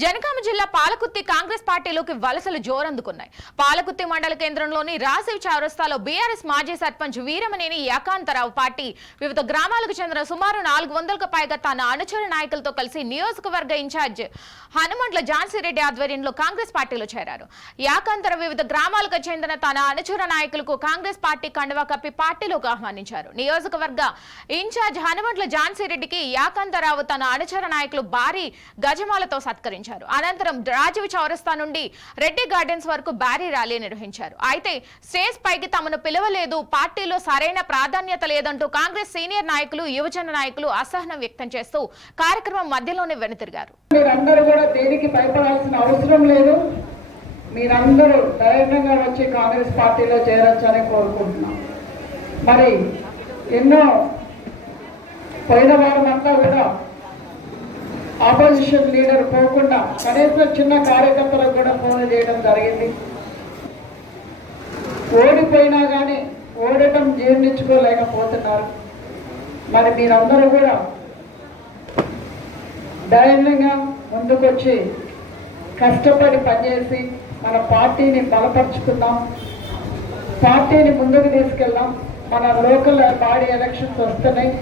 జనగామ జిల్లా పాలకుర్తి కాంగ్రెస్ పార్టీలోకి వలసలు జోరందుకున్నాయి. పాలకుర్తి మండల కేంద్రంలోని రాసివ్ చౌరస్తాలో బీఆర్ఎస్ మాజీ సర్పంచ్ వీరమనేని యాకాంతరావు పార్టీ వివిధ గ్రామాలకు చెందిన సుమారు 400కు పైగా తన అనుచర నాయకులతో కలిసి నియోజకవర్గ ఇన్ఛార్జ్ హనుమండ్ల ఝాన్సీరెడ్డి ఆధ్వర్యంలో కాంగ్రెస్ పార్టీలో చేరారు. యాకాంతరావు వివిధ గ్రామాలకు చెందిన తన అనుచర నాయకులకు కాంగ్రెస్ పార్టీ కండువా కప్పి పార్టీలోకి ఆహ్వానించారు. నియోజకవర్గ ఇన్ఛార్జ్ హనుమండ్ల ఝాన్సీరెడ్డికి యాకాంతరావు తన అనుచర నాయకులు భారీ గజమాలతో సత్కరించారు. అనంతరం రాజీవ్ చౌరస్తా నుండి రెడ్డి గార్డెన్స్ వరకు భారీ ర్యాలీ నిర్వహించారు. అయితే స్టేజ్ పైకి తమను పిలవలేదు, పార్టీలో సరైన ప్రాధాన్యత లేదంటూ కాంగ్రెస్ సీనియర్ నాయకులు, యువజన నాయకులు అసహనం వ్యక్తం చేస్తూ కార్యక్రమం మధ్యలోనే వెనుతిరిగారు. మీరందరూ కూడా దేనికి భయపడాల్సిన అవసరం లేదు. మీరందరూ ధైర్యంగా వచ్చి కాంగ్రెస్ పార్టీలో చేరొచ్చని కోరుకుంటున్నాం. మరి ఎన్నో పోయిన వారం అంతా కూడా ఆపోజిషన్ లీడర్ పోకుండా కనీసం చిన్న కార్యకర్తలకు కూడా ఫోన్ చేయడం జరిగింది. ఓడిపోయినా కానీ ఓడటం జీర్ణించుకోలేకపోతున్నారు. మరి మీరందరూ కూడా ధైర్యంగా ముందుకొచ్చి కష్టపడి పనిచేసి మన పార్టీని బలపరుచుకుందాం, పార్టీని ముందుకు తీసుకెళ్దాం. మన లోకల్ బాడీ ఎలక్షన్స్ వస్తున్నాయి.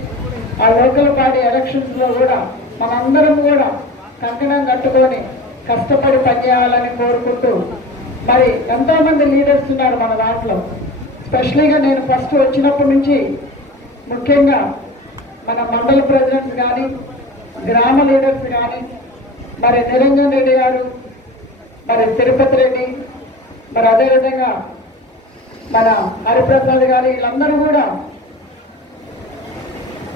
ఆ లోకల్ బాడీ ఎలక్షన్స్లో కూడా మనందరం కూడా కంకణం కట్టుకొని కష్టపడి పనిచేయాలని కోరుకుంటూ, మరి ఎంతోమంది లీడర్స్ ఉన్నారు మన దాంట్లో. స్పెషల్గా నేను ఫస్ట్ వచ్చినప్పటి నుంచి ముఖ్యంగా మన మండల ప్రెసిడెంట్స్ కానీ, గ్రామ లీడర్స్ కానీ, మరి నిరంజన్ రెడ్డి గారు, మరి తిరుపతి రెడ్డి, మరి అదేవిధంగా మన హరిప్రసాద్ గారు, వీళ్ళందరూ కూడా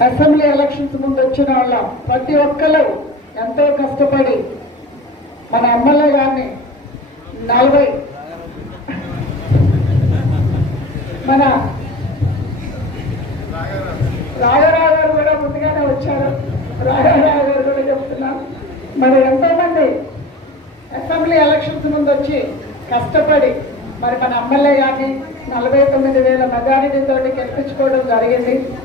అసెంబ్లీ ఎలక్షన్స్ ముందు వచ్చిన వాళ్ళ ప్రతి ఒక్కరు ఎంతో కష్టపడి మన ఎమ్మెల్యే గారిని 40 మన రాఘరావు గారు కూడా ముందుగానే వచ్చారు. రాఘరావు గారు కూడా చెప్తున్నాం. మరి ఎంతోమంది అసెంబ్లీ ఎలక్షన్స్ ముందు వచ్చి కష్టపడి మరి మన ఎమ్మెల్యే గారిని 49,000 మెజారిటీతో గెలిపించుకోవడం జరిగింది.